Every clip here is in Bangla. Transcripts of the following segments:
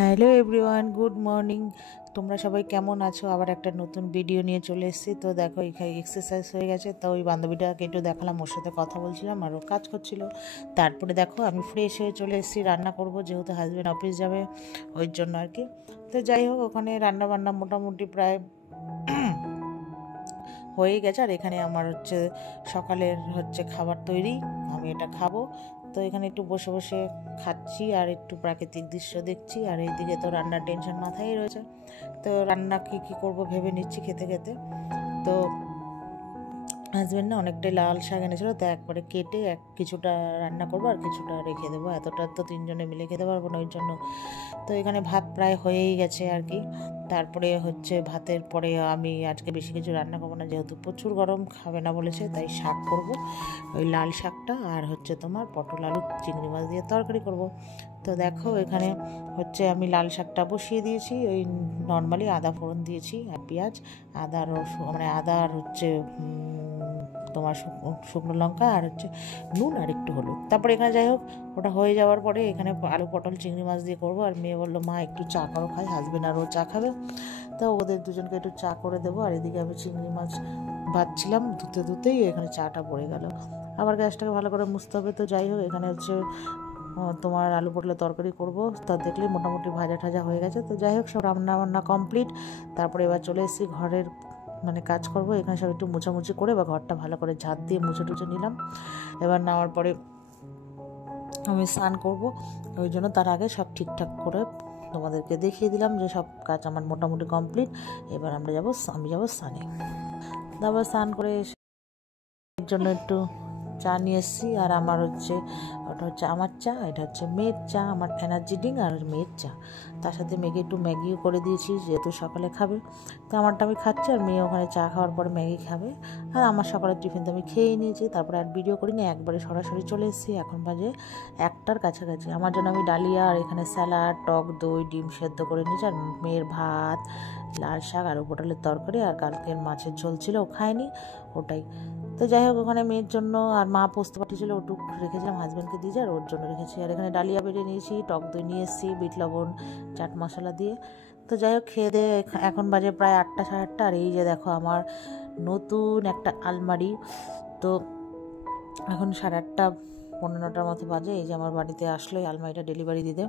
Hello everyone, good morning. তোমরা সবাই কেমন আছো? আবার একটা নতুন ভিডিও নিয়ে চলে এসেছি। তো দেখো এখানে এক্সারসাইজ হয়ে গেছে, তো ওই বান্ধবীটাকে একটু দেখালাম, ওর সাথে কথা বলছিলাম আর ও কাজ করছিল। তারপরে দেখো আমি ফ্রেশ হয়ে চলে এসেছি, রান্না করব, যেহেতু হাজব্যান্ড অফিস যাবে ওই জন্য আর কি। তো যাই হোক, ওখানে রান্না বান্না মোটামুটি প্রায় হয়ে গেছে। আর এখানে আমার সকালের খাবার তৈরি, আমি এটা খাবো। তো এখানে একটু বসে বসে খাচ্ছি আর একটু প্রাকৃতিক দৃশ্য দেখছি। আর এইদিকে তো রান্নার টেনশন মাথায় রয়েছে, তো রান্না কি করব ভেবে নিচ্ছি খেতে খেতে। তো হাজব্যান্ড না অনেকটাই লাল শাক এনেছিলো, তো একবারে কেটে কিছুটা রান্না করবো আর কিছুটা রেখে দেবো। এতটা তো তিনজনে মিলে খেতে পারবো না, ওই জন্য। তো এখানে ভাত প্রায় হয়েই গেছে আর কি। তারপরে ভাতের পরে আমি আজকে বেশি কিছু রান্না করবো না, যেহেতু প্রচুর গরম, খাবে না বলেছে, তাই শাক করব, ওই লাল শাকটা। আর তোমার পটল আলু চিংড়ি মাছ দিয়ে তরকারি করব। তো দেখো এখানে আমি লাল শাকটা বসিয়ে দিয়েছি, ওই নর্মালি আদা ফোড়ন দিয়েছি আর পেঁয়াজ, আদা রসুন, মানে আদা আর তোমার শুকনো লঙ্কা আর নুন আর একটু হলুদ। তারপরে এখানে যাই হোক ওটা হয়ে যাওয়ার পরে এখানে আলু পটল চিংড়ি মাছ দিয়ে করবো। আর মেয়ে বললো মা একটু চা করো খাই, হাজবেন্ড আর ও চা খাবে, তো ওদের দুজনকে একটু চা করে দেবো। আর এদিকে আমি চিংড়ি মাছ ভাজছিলাম, ধুতেই এখানে চাটা পড়ে গেল। আবার গ্যাসটাকে ভালো করে মুছতে হবে। তো যাই হোক এখানে তোমার আলু পটলের তরকারি করব, তা দেখলে মোটামুটি ভাজা ঠাজা হয়ে গেছে। তো যাই হোক সব রান্না বান্না কমপ্লিট। তারপরে এবার চলে এসেছি ঘরের কাজ করব। এখানে সব একটু মোছামুছি করে বা ঘরটা ভালো করে ঝাঁট দিয়ে মুছে টুছে নিলাম। এবার নেওয়ার পরে আমি স্নান করব, ওই জন্য তার আগে সব ঠিকঠাক করে তোমাদেরকে দেখিয়ে দিলাম যে সব কাজ আমার মোটামুটি কমপ্লিট। এবার আমি যাবো স্নানে। তারপর স্নান করে এসে এর জন্য একটু চা নিয়ে এসেছি। আর আমার ওটা আমার চা, এটা মেয়ের চা, আমার এনার্জি ড্রিঙ্ক আর মেয়ের চা। তার সাথে মেয়েকে একটু ম্যাগিও করে দিয়েছি, যেহেতু সকালে খাবে। তো আমারটা আমি খাচ্ছি, আর মেয়ে ওখানে চা খাওয়ার পরে ম্যাগি খাবে। আর আমার সকালের টিফিন তো আমি খেয়েই নিয়েছি। তারপরে আর ভিডিও করিনি, একবারে সরাসরি চলে এসেছি। এখন বাজে 1টার কাছাকাছি। আমার জন্য আমি ডালিয়া আর এখানে স্যালাড, টক দই, ডিম সেদ্ধ করে নিয়েছি। আর মেয়ের ভাত, লাল শাক, আলু পটলের তরকারি, আর কালকের মাছের ঝোল ছিল, ও খায়নি, ওটাই। তো যাই হোক ওখানে মেয়ের জন্য আর মা পোস্ত পাঠিয়েছিল, ওটুক রেখেছিলাম, হাজব্যান্ডকে দিয়েছি আর ওর জন্য রেখেছি। আর এখানে ডালিয়া বেটে নিয়েছি, টক দই নিয়ে এসেছি, বিট লবণ, চাট মশলা দিয়ে। তো যাই হোক খেয়ে দিয়ে এখন বাজে প্রায় 8টা সাড়ে 8টা। আর এই যে দেখো আমার নতুন একটা আলমারি। তো এখন 8:30-9টার মতো বাজে। এই যে আমার বাড়িতে আসলো এই আলমারিটা ডেলিভারি দিতে।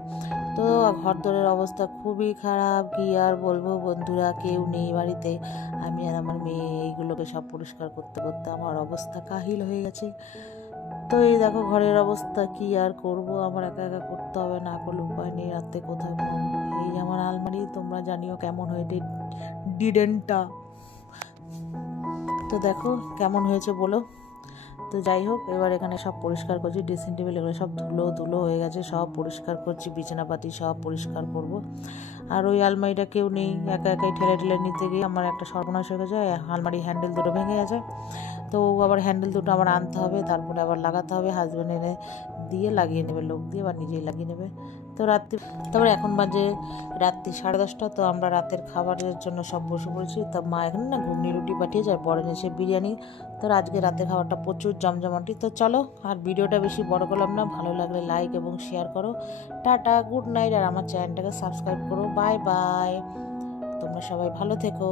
তো ঘর দরের অবস্থা খুবই খারাপ, কি আর বলবো বন্ধুরা, কেউ নেই বাড়িতে, আমি আর আমার মেয়ে এইগুলোকে সব পরিষ্কার করতে করতে আমার অবস্থা কাহিল হয়ে গেছে। তো এই দেখো ঘরের অবস্থা, কি আর করব, আমার একা একা করতে হবে, না করলে উপায় নেই, রাতে কোথায় ঘুমাবো। এই যে আমার আলমারি, তোমরা জানিও কেমন হয়েছে ডিজাইনটা। তো দেখো কেমন হয়েছে বলো। তো যাই হোক এবার এখানে সব পরিষ্কার করছি, ড্রেসিং টেবিল এগুলো সব ধুলো হয়ে গেছে, সব পরিষ্কার করছি, বিছানাপাতি সব পরিষ্কার করব। আর ওই আলমারিটা কেউ নেই, একা একাই ঠেলে নিতে গিয়ে আমার একটা সর্বনাশ হয়ে গেছে। আলমারি হ্যান্ডেল দুটো ভেঙে গেছে, তো আবার হ্যান্ডেল দুটো আবার আনতে হবে, তারপরে আবার লাগাতে হবে, হাজব্যান্ড এনে দিয়ে লাগিয়ে নেবে, লোক দিয়ে, বা নিজেই লাগিয়ে নেবে। তো তারপরে এখন বাজে রাত্রি 10:30। তো আমরা রাতের খাবারের জন্য সব বসে পড়েছি। তা মা এখানে না ঘুগনি রুটি পাঠিয়েছে, আর বড় নিয়েছে বিরিয়ানি। তো আজকে রাতের খাবারটা প্রচুর জমজমাটি। তো চলো আর ভিডিওটা বেশি বড় করলাম না, ভালো লাগলে লাইক এবং শেয়ার করো। Tata, good night. আর আমার চ্যানেলটাকে সাবস্ক্রাইব করো। বাই বাই, তোমরা সবাই ভালো থেকো।